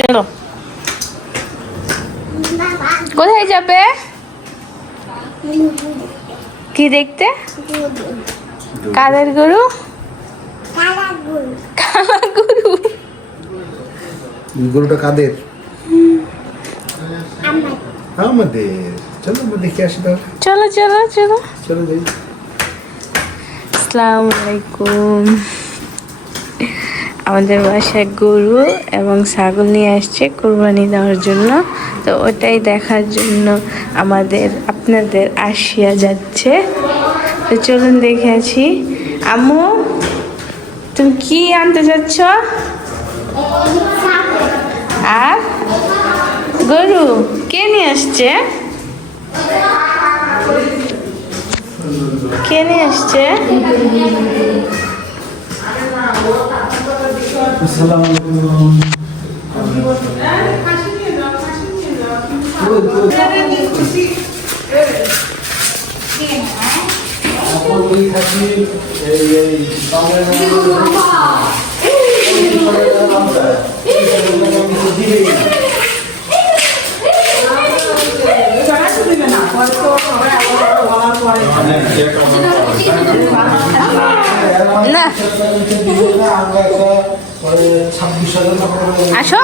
চলো। কোথায় যাবে? কি দেখতে? কাদের গরু? কালা গরু। গরুটা কাদের? আমাদের। চলো আমরা দেখে আসি তাহলে। চলো চলো চলো চলো যাই। আসসালামু আলাইকুম। আমাদের বাসায় গরু এবং ছাগল নিয়ে আসছে কুরবানি দেওয়ার জন্য, তো ওটাই দেখার জন্য আপনাদের আসিয়া যাচ্ছে। তো চলুন দেখে আছি। আম্মু, তুমি কি আনতে যাচ্ছ? আর গরু কে নিয়ে আসছে? কে নিয়ে আসছে? আসসালামু আলাইকুম। না আসো।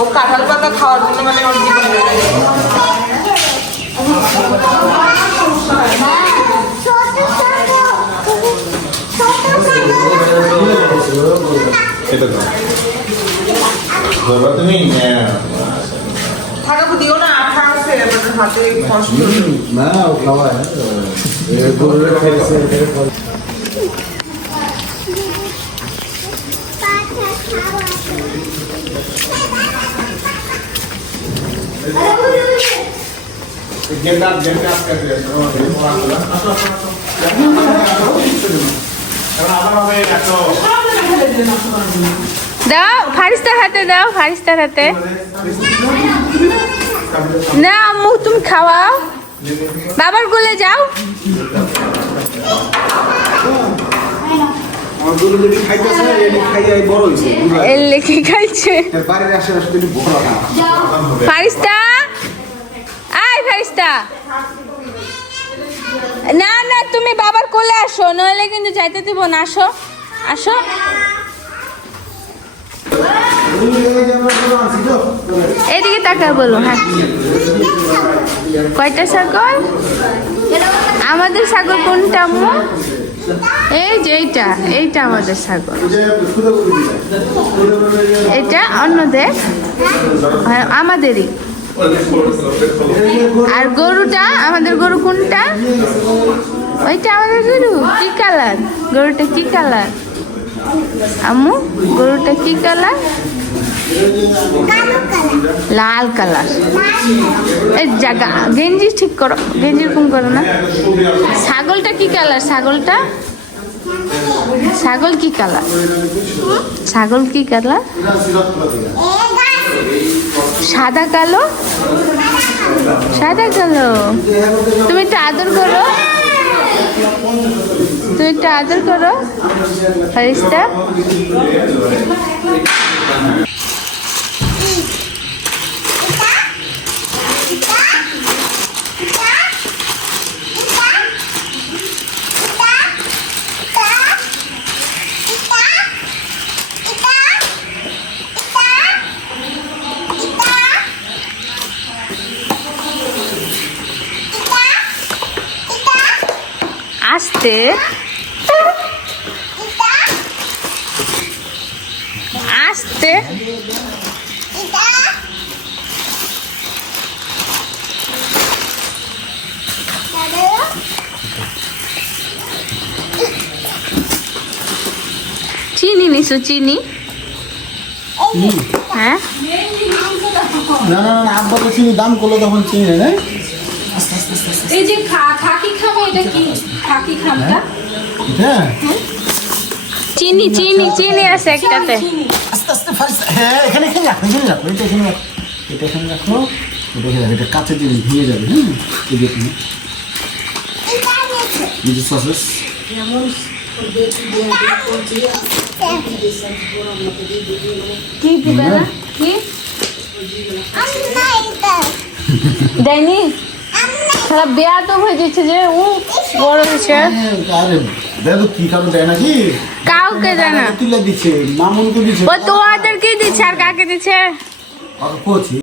ও কাঁঠাল পাতা খাওয়ার জন্য মানে ওর জীবন তুমি ফাটাকু দিও না, আঠা আছে হাতে কষ্ট। না ও খাওয়ায় গরুরা খেয়েছে। দাও ফারিস্তার হাতে, দাও ফারিস্তার হাতে। না আম্মু তুমি খাওয়াও, বাবার কোলে যাও। এর লেখে খাইছে ফারিস্তা। আয় ফারিস্তা, না না তুমি বাবার কোলে আসো, নইলে কিন্তু যাইতে দিব না। আসো আসো। এদিকে তাকায় বলো। হ্যাঁ, কয়টা ছাগল? আমাদের ছাগল কোনটা আম্মু? এই যে এইটা, এইটা আমাদের ছাগল। এটা অন্যদের, আমাদেরই। আর গরুটা আমাদের গরু কোনটা? ওইটা আমাদের গরু। কি কালার গরুটা? কি কালার আম্মু? গরুটা কি কালার? লাল কালার। এই জায়গা গেঞ্জি ঠিক করো, গেঞ্জি এরকম করো না। ছাগলটা কি কালার? ছাগলটা, ছাগল কি কালার? ছাগল কি কালার? সাদা কালো। সাদা কালো। তুমি একটু আদর করো, তুমি একটু আদর করো ফারিস্তা। আস্তে আস্তে। চিনি নিছো? চিনি? হ্যাঁ, না না না, আব্বা তো চিনি দাম করলো তখন চিনি না। আস্তে আস্তে আস্তে আস্তে। এই যে খাকি খামে এটা কি খাকি খামটা এটা চিনি চিনি চিনি আছে একটাতে আস্তে আস্তে ফার্স্ট হ্যাঁ এখানে এখানে রাখো এখানে রাখো এটা এখানে রাখো এটা এখানে রাখো এটা এখানে রাখো এটা কাঁচের জিনিস ভেঙে যাবে হ্যাঁ এই যে তুমি এই যে সসেস কি দিবে না কি দেয়নি সারা বেয়া তো হয়ে যাচ্ছে যে ও বড় হয়েছে আরে দেখো কি কারণ দেয় নাকি কাউকে দেয় না তুলে দিচ্ছে মামুনকে দিচ্ছে ও তোমাদেরকে দিচ্ছে আর কাকে দিচ্ছে কোচি